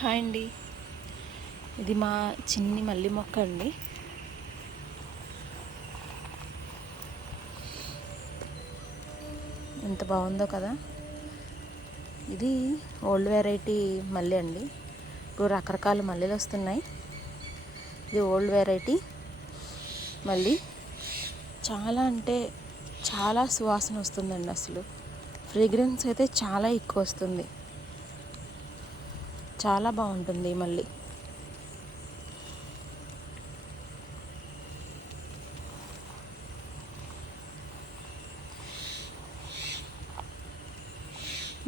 Hi అండి. ఇది మా చిన్ని మల్లి మొక్క అండి. ఎంత బాగుందో కదా. ఇది ఓల్డ్ వెరైటీ మల్లి అండి. ఇప్పుడు రకరకాల మల్లెలు వస్తున్నాయి. ఇది ఓల్డ్ వెరైటీ మల్లి. చాలా అంటే చాలా సువాసన వస్తుందండి. అసలు ఫ్రేగ్రెన్స్ అయితే చాలా ఎక్కువ వస్తుంది. చాలా బాగుంటుంది మళ్ళీ.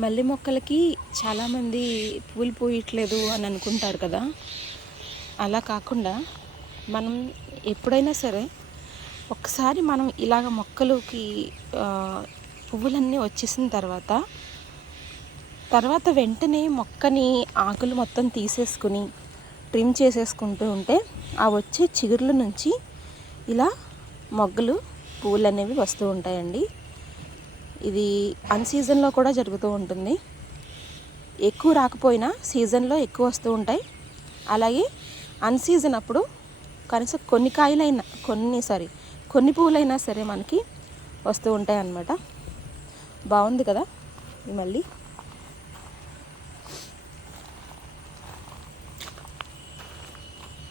మల్లె మొక్కలకి చాలామంది పూలు పూయట్లేదు అని అనుకుంటారు కదా. అలా కాకుండా మనం ఎప్పుడైనా సరే ఒకసారి మనం ఇలాగ మొక్కలకి పువ్వులన్నీ వచ్చేసిన తర్వాత వెంటనే మొక్కని ఆకులు మొత్తం తీసేసుకుని ట్రిమ్ చేసేసుకుంటూ ఉంటే ఆ వచ్చే చిగుర్ల నుంచి ఇలా మొగ్గలు పువ్వులు అనేవి వస్తూ ఉంటాయండి. ఇది అన్ సీజన్లో కూడా జరుగుతూ ఉంటుంది. ఎక్కువ రాకపోయినా సీజన్లో ఎక్కువ వస్తూ ఉంటాయి. అలాగే అన్ సీజన్ అప్పుడు కనీసం కొన్ని పువ్వులైనా సరే మనకి వస్తూ ఉంటాయి అన్నమాట. బాగుంది కదా ఇది మళ్ళీ.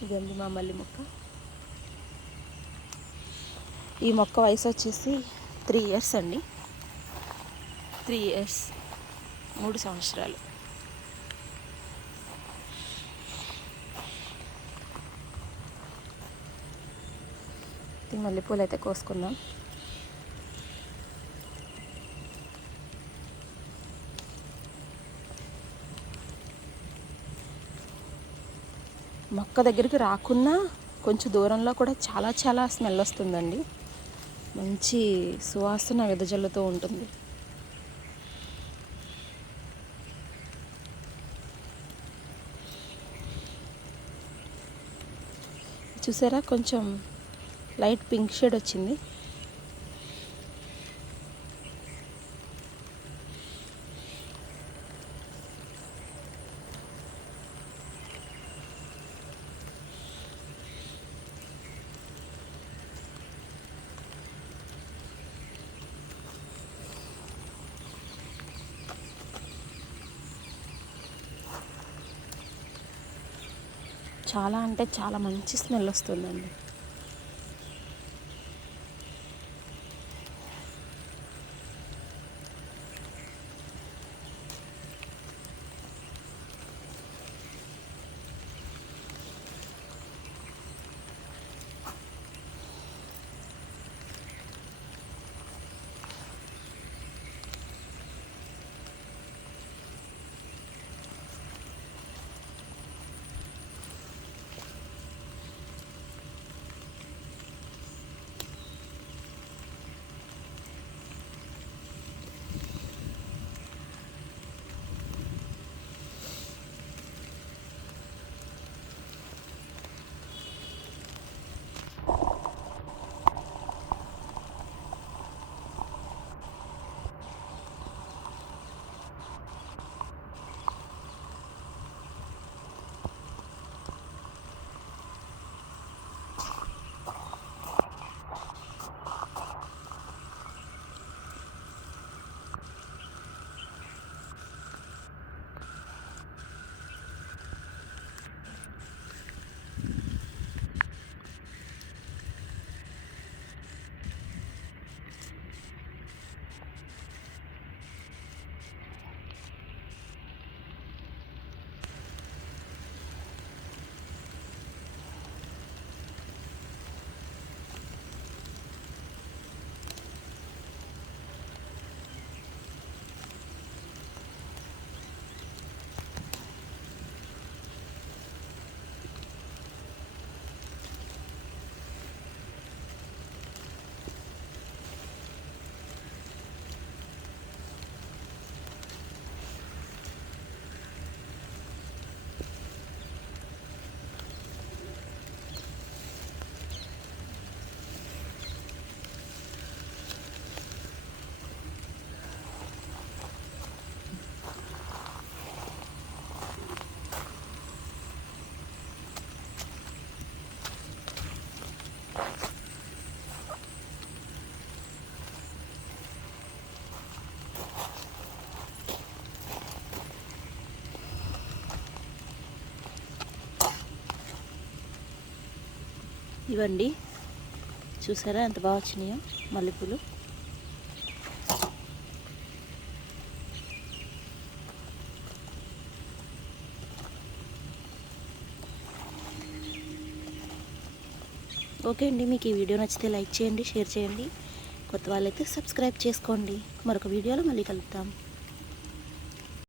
ఇదండి మా మల్లి మొక్క. ఈ మొక్క వయసు వచ్చేసి 3 years అండి. 3 years 3 సంవత్సరాలు. ఈ మల్లెపూలు అయితే కోసుకుందాం. మొక్క దగ్గరికి రాకున్నా కొంచెం దూరంలో కూడా చాలా చాలా స్మెల్ వస్తుందండి. మంచి సువాసన వెదజల్లుతూ ఉంటుంది. చూసారా, కొంచెం లైట్ పింక్ షేడ్ వచ్చింది. చాలా అంటే చాలా మంచి స్మెల్ వస్తుందండి. ఇవండి, చూసారా ఎంత బాగా వచ్చినాయో మల్లెపూలు. ఓకే అండి, మీకు ఈ వీడియో నచ్చితే లైక్ చేయండి, షేర్ చేయండి. కొత్త వాళ్ళైతే సబ్స్క్రైబ్ చేసుకోండి. మరొక వీడియోలో మళ్ళీ కలుద్దాం.